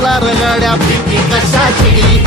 लागला रगाड्या भीती कशाची?